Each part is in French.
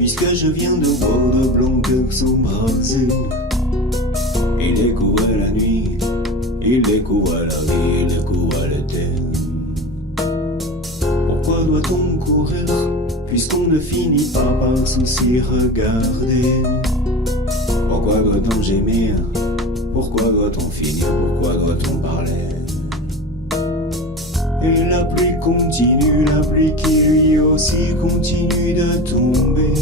puisque je viens de voir de blancs cœurs s'embraser. Il découvre la nuit, il découvre la vie, il découvre le thème. Pourquoi doit-on courir, puisqu'on ne finit pas par souci regarder? Pourquoi doit-on gémir? Pourquoi doit-on finir? Pourquoi doit-on parler? Et la pluie continue, la pluie qui lui aussi continue de tomber.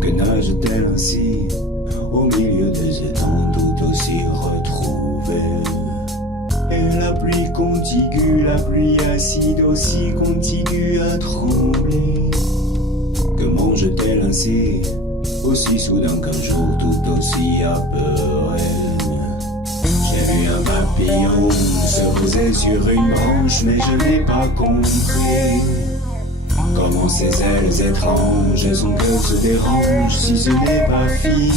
Que nage-t-elle ainsi au milieu des étangs tout aussi retrouvés? Et la pluie contiguë, la pluie acide aussi continue à trembler. Que mange-t-elle ainsi aussi soudain qu'un jour tout aussi apeuré? J'ai vu un papillon se poser sur une branche, mais je n'ai pas compris comment ses ailes étranges et son cœur se dérange si ce n'est pas fini.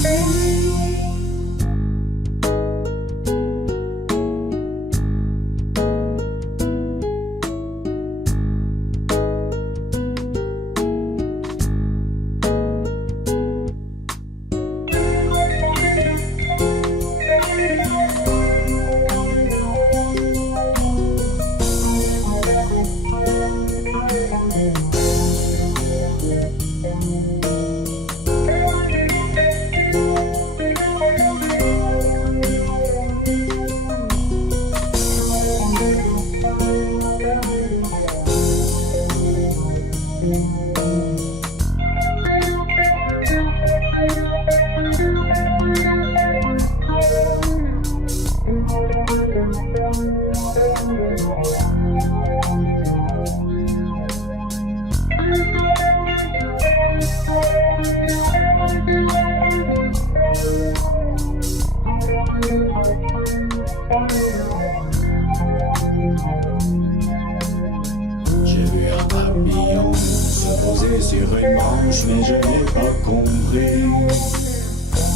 J'ai vu un papillon se poser sur une branche, mais je n'ai pas compris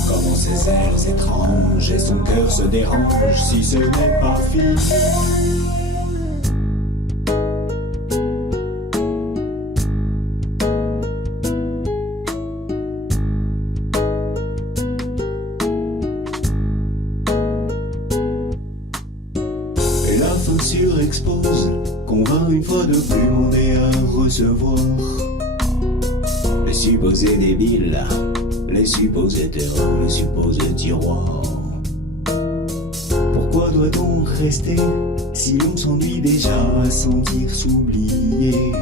comment ses ailes étranges et son cœur se dérange si ce n'est pas fini. La fin surexpose, qu'on va une fois de plus demander à recevoir les supposés débiles, les supposés terreurs, les supposés tiroirs. Pourquoi doit-on rester si l'on s'ennuie déjà à sentir s'oublier?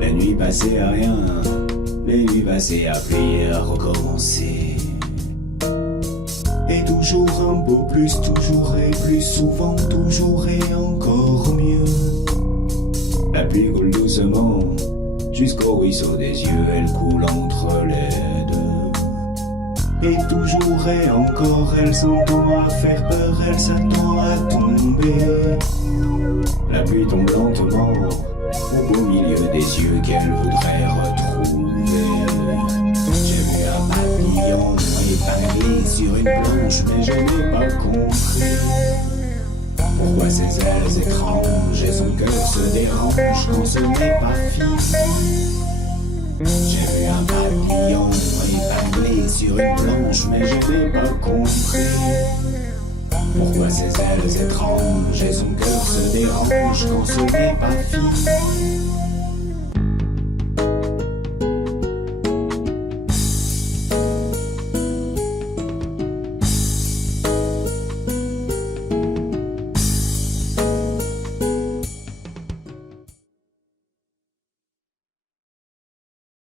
La nuit passée à rien, les nuits passées à prier, à recommencer. Et toujours un peu plus, toujours et plus souvent, toujours et encore mieux. La pluie coule doucement jusqu'au ruisseau des yeux, elle coule entre les deux. Et toujours et encore, elle s'entend à faire peur, elle s'attend à tomber. La pluie tombe lentement au beau milieu des yeux qu'elle voudrait retrouver. J'ai vu un papillon épinglé sur une planche, mais je n'ai pas compris pourquoi ses ailes étranges et son cœur se dérange quand ce n'est pas fini. J'ai vu un papillon épinglé sur une planche, mais je n'ai pas compris pourquoi ses ailes étranges et son cœur se dérange quand ce n'est pas fini.